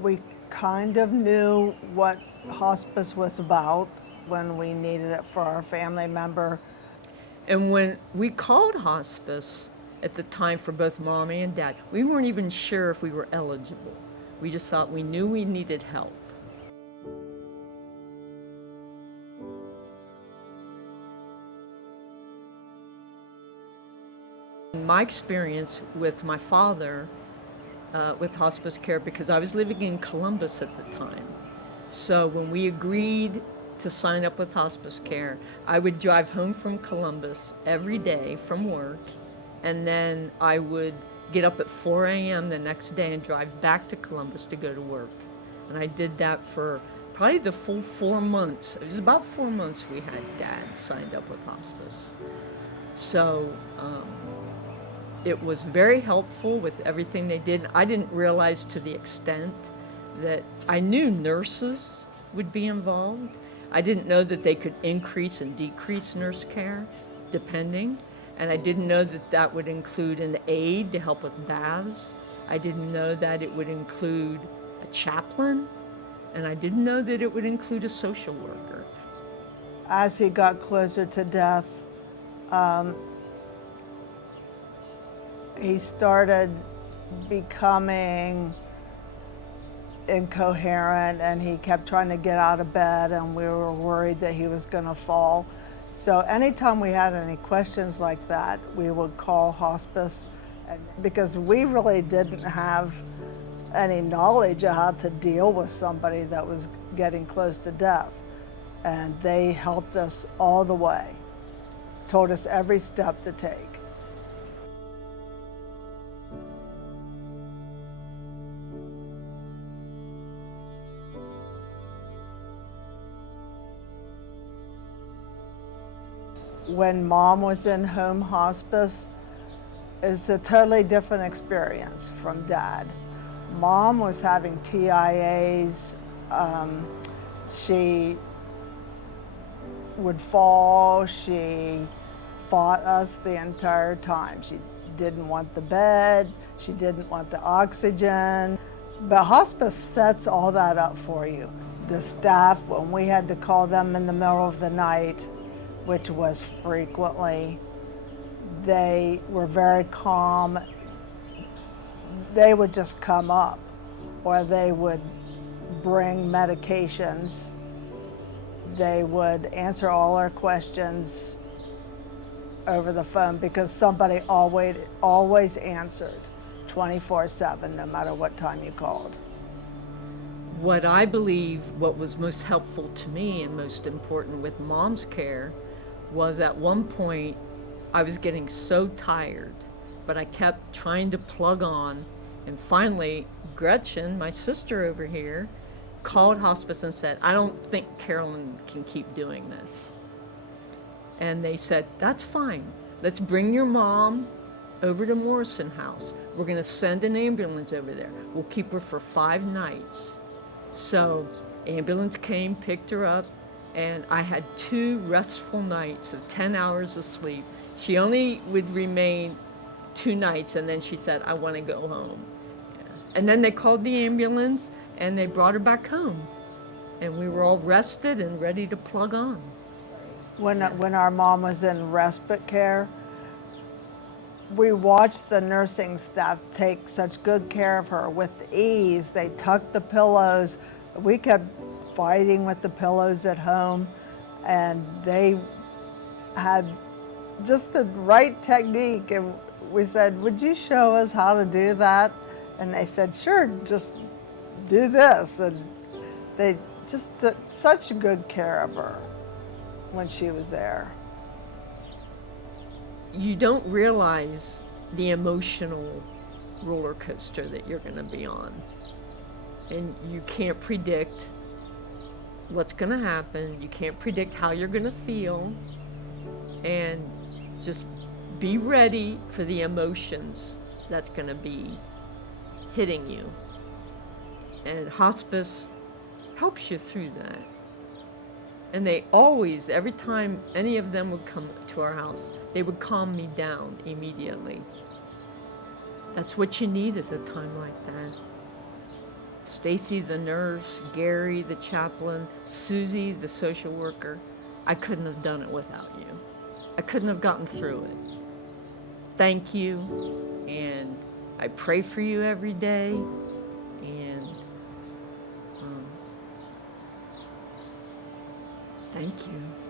We kind of knew what hospice was about when we needed it for our family member. And when we called hospice at the time for both mommy and dad, we weren't even sure if we were eligible. We just thought we knew we needed help. My experience with my father with hospice care, because I was living in Columbus at the time. So when we agreed to sign up with hospice care, I would drive home from Columbus every day from work, and then I would get up at 4 a.m. the next day and drive back to Columbus to go to work. And I did that for probably the full 4 months. It was about 4 months we had dad signed up with hospice. So it was very helpful with everything they did. I didn't realize to the extent that I knew nurses would be involved. I didn't know that they could increase and decrease nurse care, depending. And I didn't know that that would include an aide to help with baths. I didn't know that it would include a chaplain. And I didn't know that it would include a social worker. As he got closer to death, he started becoming incoherent, and he kept trying to get out of bed, and we were worried that he was going to fall. So anytime we had any questions like that, we would call hospice, because we really didn't have any knowledge of how to deal with somebody that was getting close to death. And they helped us all the way, told us every step to take. When Mom was in home hospice, it was a totally different experience from Dad. Mom was having TIAs. She would fall. She fought us the entire time. She didn't want the bed. She didn't want the oxygen. But hospice sets all that up for you. The staff, when we had to call them in the middle of the night, which was frequently, they were very calm. They would just come up, or they would bring medications. They would answer all our questions over the phone, because somebody always answered 24/7, no matter what time you called. What I believe what was most helpful to me and most important with Mom's care was, at one point I was getting so tired, but I kept trying to plug on, and finally Gretchen, my sister over here, called hospice and said, "I don't think Carolyn can keep doing this." And they said, "That's fine. Let's bring your mom over to Morrison House. We're going to send an ambulance over there. We'll keep her for 5 nights." So ambulance came, picked her up, and I had 2 restful nights of 10 hours of sleep. She only would remain 2 nights, and then she said, "I want to go home." Yeah. And then they called the ambulance, and they brought her back home. And we were all rested and ready to plug on. When our mom was in respite care, we watched the nursing staff take such good care of her with ease. They tucked the pillows. We kept fighting with the pillows at home, and they had just the right technique. And we said, "Would you show us how to do that?" And they said, "Sure, just do this." And they just took such good care of her when she was there. You don't realize the emotional roller coaster that you're going to be on. And you can't predict what's going to happen. You can't predict how you're going to feel. And just be ready for the emotions that's going to be hitting you. And hospice helps you through that. And they always, every time any of them would come to our house, they would calm me down immediately. That's what you need at a time like that. Stacy, the nurse, Gary, the chaplain, Susie, the social worker. I couldn't have done it without you. I couldn't have gotten through it. Thank you, and I pray for you every day, and thank you.